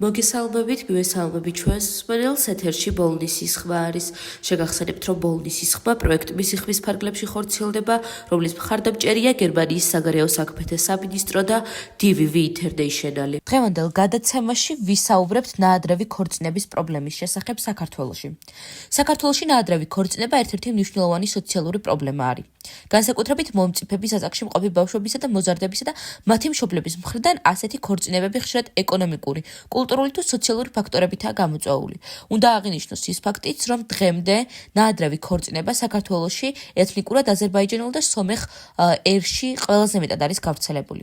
მოგესალმებით, გვესალმებით ჩვენს მსმენელს ეთერში ბოლნისის ხმა არის. შეგახსენებთ, რომ ბოლნისის ხმა პროექტების იხვის ფარგლებში ხორციელდება, რომლის მხარდამჭერია გერმანიის საგარეო საქმეთა სამინისტრო და DVV International. დღევანდელ გადაცემაში ვისაუბრებთ ნაადრევი ქორწინების პრობლემის შესახებ საქართველოში. საქართველოში ნაადრევი ქორწინება ერთ-ერთი მნიშვნელოვანი სოციალური პრობლემა არის. განსაკუთრებით მომწიფების ასაკში მყოფი ბავშვებისა და მოზარდებისა და მათი მშობლების მხრიდან ასეთი ქორწინებები ხშირად ეკონომიკური, კულტურული თუ სოციალური ფაქტორებითაა გამოწვეული. უნდა აღინიშნოს ის ფაქტიც, რომ დღემდე ნაადრევი ქორწინება საქართველოში ეთნიკურად აზერბაიჯანულ და სომეხ ერში ყველაზე მეტად არის გავრცელებული.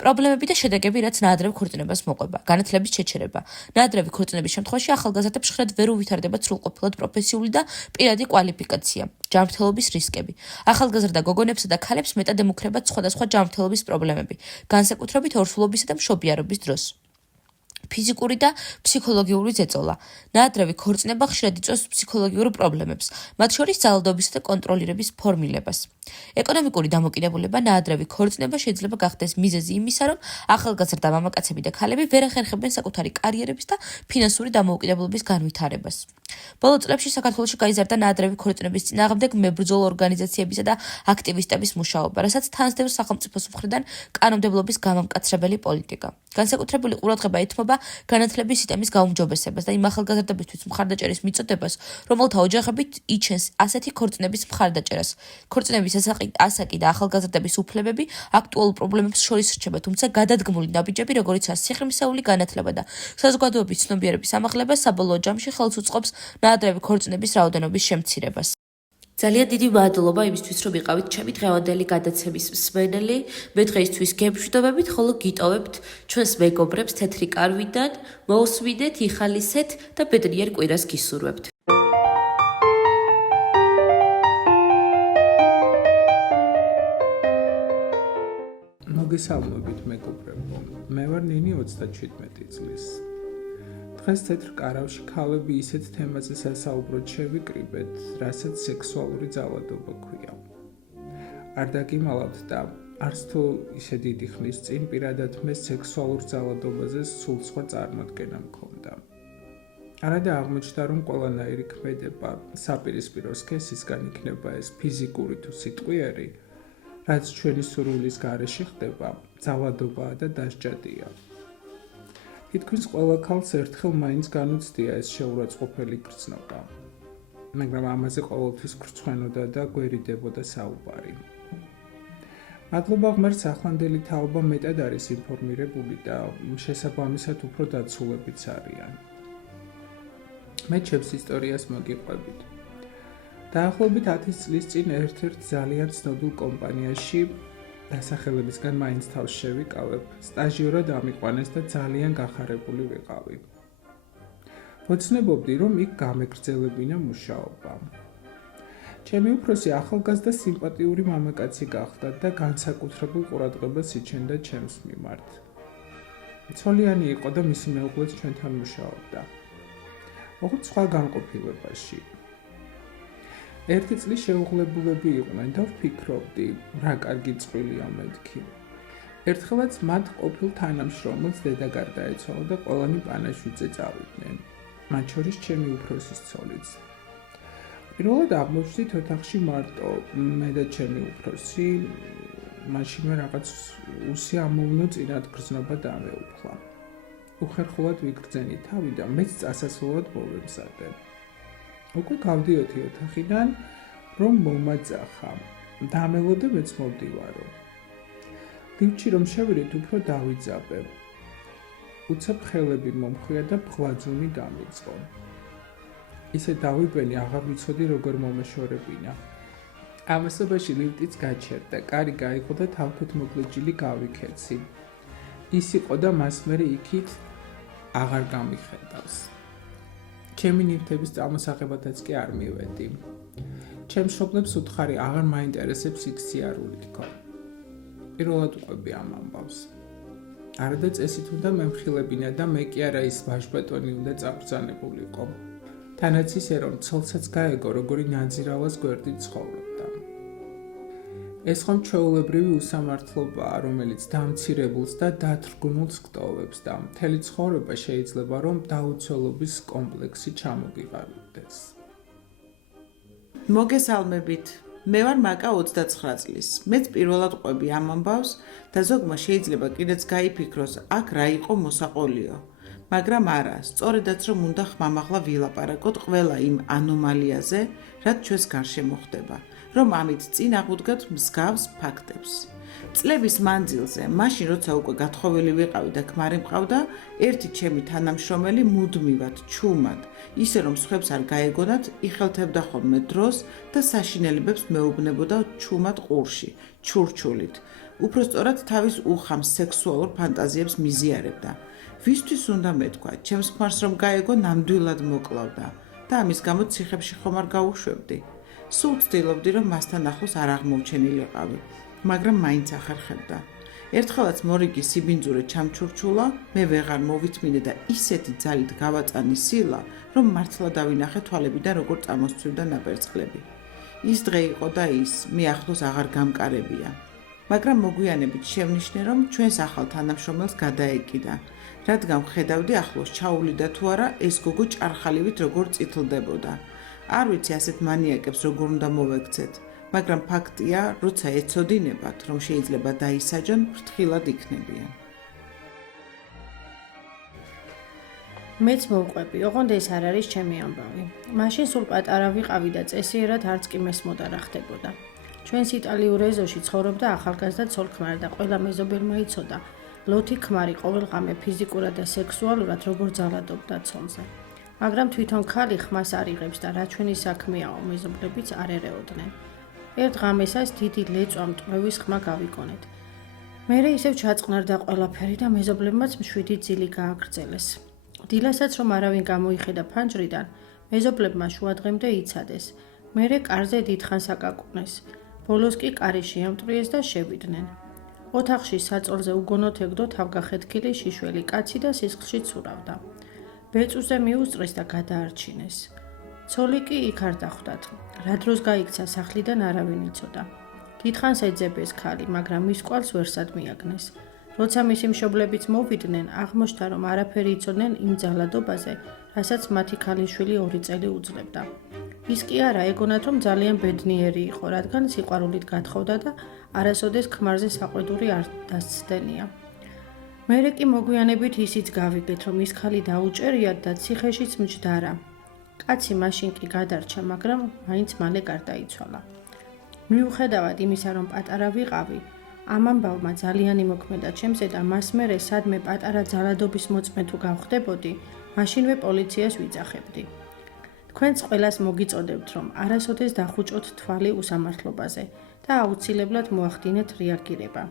პრობლემები და შედეგები, რაც ნაადრევ ქორწინებას მოყვება. განათლების შეჩერება. ნაადრევი ქორწინების შემთხვევაში ახალგაზრდებს ხშირად ვერ უვითარდება სრულყოფილად პროფესიული და პირადი კვალიფიკაცია. ჯანმრთელობის რისკები. ახალგაზრდა გოგონებსა და ქალებს მეტად ემუქრებათ სხვადასხვა ჯანმრთელობის პრობლემები, განსაკუთრებით ორსულობისა და მშობიარობის დროს. ფიზიკური და ფსიქოლოგიური ზეწოლა. ნაადრევი ქორწინება ხშირად იწვევს ფსიქოლოგიურ პრობლემებს, მათ შორის ძალადობისა და კონტროლირების ფორმილებას. ეკონომიკური დამოკიდებულება. ნაადრევი ქორწინება შეიძლება გახდეს მიზეზი იმისა, რომ ახალგაზრდა მამაკაცები და ქალები ვერ ახერხებენ საკუთარი კარიერების და ფინანსური დამოუკიდებლობის განვითარებას. ბოლო წლებში საქართველოში გაიზარდა ნაადრევი ქორწინების წინააღმდეგ მებრძოლ ორგანიზაციებისა და აქტივისტების მუშაობა, რასაც თან სდევს სახელმწიფოს მხრიდან კანონმდებლობის გამამკაცრებელი პოლიტიკა. განსაკუთრებული ყურადღება ეთმობა განათლების სისტემის გაუმჯობესებას და იმ ახალგაზრდებისთვის მხარდაჭერის მიწოდებას, რომელთა ოჯახებით იჩენს ასეთი ქორწინების მხარდაჭერას. ქორწინების ასაკი და ახალგაზრდების უფლებები აქტუალურ პრობლემებს შორის რჩება, თუმცა გადადგმული ნაბიჯები, როგორიცაა სიღრმისეული განათლება და საზოგადოების ცნობიერების ამაღლება, საბოლოო ჯამში ხელს უწყობს ნაადრევი ქორწინების რაოდენობის შემცირებას. ძალიან დიდი მადლობა იმისთვის, რომ იყავით ჩემი დღევანდელი გადაცემის მსმენელი. მე დღეისთვის გემშვიდობებით, ხოლო გიტოვებთ ჩვენს მეგობრებს თეთრი კარვიდან, მოусვიდეთ, იხალისეთ და ბედნიერ კვირას გისურვებთ. მოგესალმებით მეგობრებო, მე ვარ ნინი 37 წლის. დღეს თეთრ კარავში ქალები ისეთ თემაზე სასაუბროდ შევიკრიბეთ, რასაც სექსუალური ძალადობა ქვია. არ დაგიმალავთ და არც თუ ისე დიდი ხნის წინ პირადად მე სექსუალურ ძალადობაზე სულ სხვა წარმოდგენა მქონდა. არადა აღმოჩნდა, რომ ყველანაირი ქმედება საპირისპირო სქესისგან იქნება ეს ფიზიკური თუ სიტყვიერი, რაც ჩვენი სურვილის გარეშე ხდება, ძალადობაა და დასჯადია. თითქმის ყველა ქალს ერთხელ მაინც განუცდია ეს შეურაცხყოფელი გრძნობა, მაგრამ ამაზე ყოველთვის გრცხვენოდა და გვერიდებოდა საუბარი. მადლობა ღმერთს, ახლანდელი თაობა მეტად არის ინფორმირებული და შესაბამისად უფრო დაცულებიც არიან. მე ჩემს ისტორიას მოგიყვებით. დაახლოებით 10 წლის წინ ერთ-ერთ ძალიან ცნობილ კომპანიაში დასახელებისგან მაინც თავს შევიკავებ, სტაჟიორად ამიყვანეს და ძალიან გახარებული ვიყავი. მოცნებობდი, რომ იქ გამეგრძელებინა მუშაობა. ჩემი უფროსი ახალგაზრდა სიმპათიური მამაკაცი გახდა და განსაკუთრებულ ყურადღებას იჩენდა ჩემს მიმართ. ცოლიანი იყო და მისი მეუღლეც ჩვენთან მუშაობდა. ოღონდ სხვა განყოფილებაში. ერთი წლის შეუღლებულები იყვნენ და ვფიქრობდი, რა კარგი წყვილია მეთქი. ერთხელაც მათ ყოფილ თანამშრომელს დედა გარდაეცვალა და ყველანი პანაშვიდზე წავიდნენ, მათ შორის ჩემი უფროსის ცოლიც. პირველად აღმოჩნდით ოთახში მარტო მე და ჩემი უფროსი, მაშინვე რაღაც უსიამოვნო წინათ გრძნობა დამეუფლა. უხერხულად ვიგრძენი თავი და მეც წასასვლელად მოვემზადე. უკვე გავდიოდი ოთახიდან, რომ მომაძახა. დამელო და მეც მოვდივარო. ლიფტში რომ შევიდეთ, უფრო დავიძაბე. უცებ ხელები მომხვია და ბღლაძუნი დამიწყო. ისე დავიბენი, აღარ ვიცოდი როგორ მომეშორებინა. ამასობაში ლიფტიც გაჩერდა, კარი გაიღო და თავთვეთმოკლეჯილი გავიქეცი. ის იყო და მას მერე იქით აღარ გამიხედავს. ჩემი ნივთების წარმოსაღებათაც კი არ მივედი. ჩემს მშობლებს უთხარი აღარ მაინტერესებს იქ სიარული თქო. პირველად უყვები ამ ამბავს. არადა წესით უნდა მემხილებინა და მე კი არა ის ვაჟბატონი უნდა წაბრძანებულიყო. თანაც ისე რომ ცოლსაც გაეგო, როგორი ნაძირავას გვერდით ცხოვრობდა. ეს ხომ ჩვეულებრივი უსამართლობაა, რომელიც დამცირებულს და დათრგუნულს გტოვებს და მთელი ცხოვრება შეიძლება რომ დაუცველობის კომპლექსი ჩამოგიყალიბდეს. მოგესალმებით. მე ვარ მაკა 29 წლის. მეც პირველად ყვები ამ ამბავს და ზოგმა შეიძლება კიდეც გაიფიქროს, აქ რა იყო მოსაყოლიო. მაგრამ არა, სწორედაც რომ უნდა ხმამაღლა ვილაპარაკოთ ყველა იმ ანომალიაზე, რაც ჩვენს გარშემო ხდება, რომ ამით წინ აღვდგათ მსგავს ფაქტებს. წლების მანძილზე, მაშინ როცა უკვე გათხოვილი ვიყავი და ქმარი მყავდა, ერთი ჩემი თანამშრომელი მუდმივად, ჩუმად, ისე რომ სხვებს არ გაეგონათ, იხელთებდა ხოლმე დროს და საშინელებებს მეუბნებოდა ჩუმად ყურში, ჩურჩულით. უпростоრად თავის უხამს სექსუალურ ფანტაზიებს მიზიარებდა. ვისთვის უნდა მეთქვა, ჩემს ქმარს რომ გაეგო ნამდვილად მოკლავდა და ამის გამო ციხებში ხომ არ გაუშვებდი. სულ ვცდილობდი რომ მასთან ახლოს არ აღმოვჩენილიყავი, მაგრამ მაინც ახერხებდა. ერთხელაც მორიგი სიბინძურე ჩამჩურჩულა, მე ვეღარ მოვიწმინე და ისეთი ძალით გავაწანი სილა, რომ მართლა დავინახე თვალებიდან როგორ წამოსცვივდა ნაპერწკლები. ის დღე იყო და ის, მე ახლოს აღარ გამკარებია. მაგრამ მოგვიანებით შევნიშნე, რომ ჩვენს ახალ თანამშრომელს გადაეკიდა, რადგან ვხედავდი ახლოს ჩაუვლიდა თუ არა ეს გოგო ჭარხალივით როგორ წითლდებოდა. არ ვიცი ასეთ მანიაკებს როგორ უნდა მოვექცეთ, მაგრამ ფაქტია, როცა ეცოდინებათ, რომ შეიძლება დაისაჯონ, ფრთხილად იქნებიან. მეც მოვყვები, ოღონდ ეს არ არის ჩემი ამბავი. მაშინ სულ პატარა ვიყავი და წესიერად არც კი მესმოდა რა ხდებოდა. ჩვენს იტალიურ ეზოში ცხოვრობდა ახალგაზრდა ცოლ-ქმარი და ყველა მეზობელმა იცოდა, ლოთი ქმარი ყოველღამე ფიზიკურად და სექსუალურად როგორ ძალადობდა ცოლზე. მაგრამ თვითონ ქალი ხმას არ იღებს და რა ჩვენი საქმეაო, მეზობლებიც არ ერეოდნენ. ერთ ღამესას დიდი ლეწვა მტვევის ხმა გავიგონეთ. მერე ისევ ჩაწყნარდა ყველაფერი და მეზობლებმაც მშვიდი ძილი გააგრძელეს. დილასაც რომ არავინ გამოიხედა ფანჯრიდან, მეზობლებმა შუადღემდე იცადეს. მერე კარზე დიდხანს აკაკუნეს. ბოლოს კი კარი შეამტვრიეს და შევიდნენ. ოთახში საწოლზე უგონოდ ეგდო თავგახეთქილი შიშველი კაცი და სისხლში ცურავდა. ბეწუზე მიუსწრეს და გადაარჩინეს. ცოლი კი იქ არ დახვდათ. რა დროს გაიქცა სახლიდან არავინ იცოდა. დიდხანს ეძებეს ქალი, მაგრამ მის კვალს ვერსად მიაგნეს. როცა მისი მშობლებიც მოვიდნენ, აღმოჩნდა რომ არაფერი იცოდნენ იმ ძალადობაზე, რასაც მათი ქალიშვილი 2 წელი უძლებდა. ის კი არა ეგონათ რომ ძალიან ბედნიერი იყო, რადგან სიყვარულით გათხოვდა და არასოდეს ქმარზე საყვედური არ დასცდენია. მერე კი მოგვიანებით ისიც გავიგეთ, რომ ის ქალი დაუჭერიათ და ციხეშიც მჯდარა. კაცი მაშინ კი გადარჩა, მაგრამ მაინც მალე გარდაიცვალა. მიუხედავად იმისა, რომ პატარა ვიყავი, ამ ამბავმა ძალიან იმოქმედა ჩემზე და მას მერე სადმე პატარა ძალადობის მოწმე თუ გავხდებოდი, მაშინვე პოლიციას ვიძახებდი. თქვენც ყველას მოგიწოდებთ, რომ არასოდეს დახუჭოთ თვალი უსამართლობაზე და აუცილებლად მოახდინეთ რეაგირება.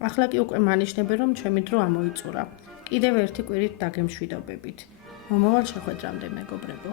ახლა კი უკვე მანიშნებენ, რომ ჩემი დრო ამოიწურა. კიდევ ერთი კვირით დაგემშვიდობებით. მომავალ შეხვედრამდე, მეგობრებო.